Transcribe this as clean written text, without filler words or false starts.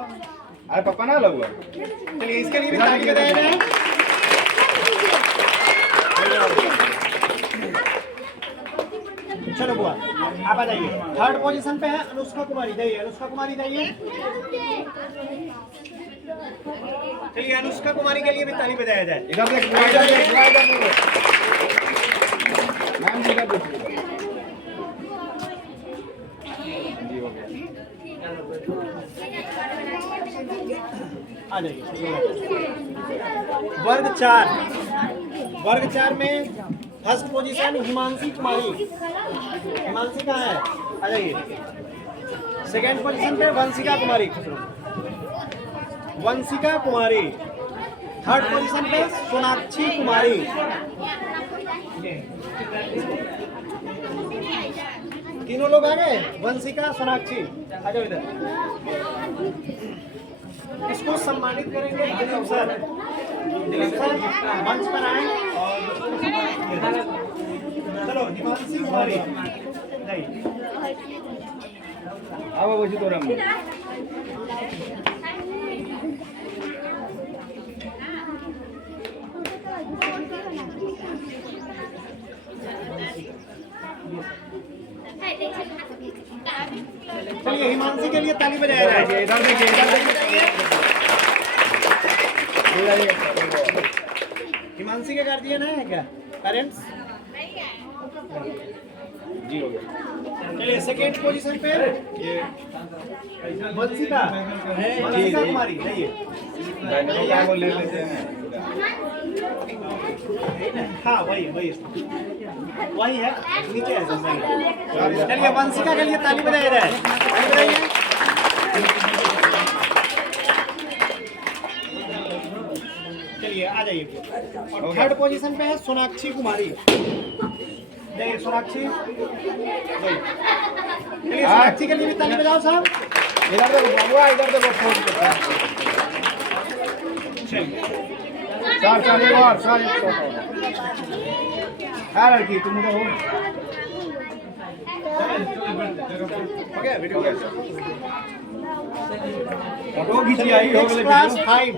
अरे पप्पा ना लगवा। चलिए इसके लिए भी ताली बजाया जाए। चलो बुआ आप आ जाइए। थर्ड पोजीशन पे है अनुष्का कुमारी, जाइए अनुष्का कुमारी जाइए। चलिए अनुष्का कुमारी के लिए भी ताली बजाया जाए। इधर देख, मैम जी इधर देखिए। आ जाइए। वर्ग 4 में फर्स्ट पोजीशन हिमांशी कुमारी। हिमांशी कहाँ है? आ जाइए। सेकेंड पोजीशन पे वंशिका कुमारी। वंशिका कुमारी। थर्ड पोजीशन पे सोनाक्षी कुमारी। तीनों लोग आ गए, वंशिका सोनाक्षी। आ जाओ इधर। इसको सम्मानित करेंगे दिलीप सर। दिलीप सर मंच पर आए। चलो हिमांशी कुमारी नहीं आओ बच्ची तो रम। चलिए हिमांशी के लिए ताली बजाया जाए। इधर देखिए, इधर देखिए। हिमांशी के गार्जियन है क्या? पेरेंट्स जी हो गया। चलिए सेकेंड पोजीशन पे वंशिका कुमारी जाइए। क्या बोल लेते हैं? हाँ वही है, नीचे है। चलिए वंशिका के लिए ताली बजाया जाए। ताली बजाइए। चलिए आ जाइए। और थर्ड पोजीशन पे है सोनाक्षी कुमारी। जाइए सोनाक्षी। चलिए सोनाक्षी के लिए भी ताली बजाओ साहब। इधर देखो बाबुआ, इधर देखो फोन पे। चलिए सर एक बार सर हाँ लड़की तुम तो हो। हो गया वीडियो कैसे? फोटो खींची आई हो गए। क्लास 5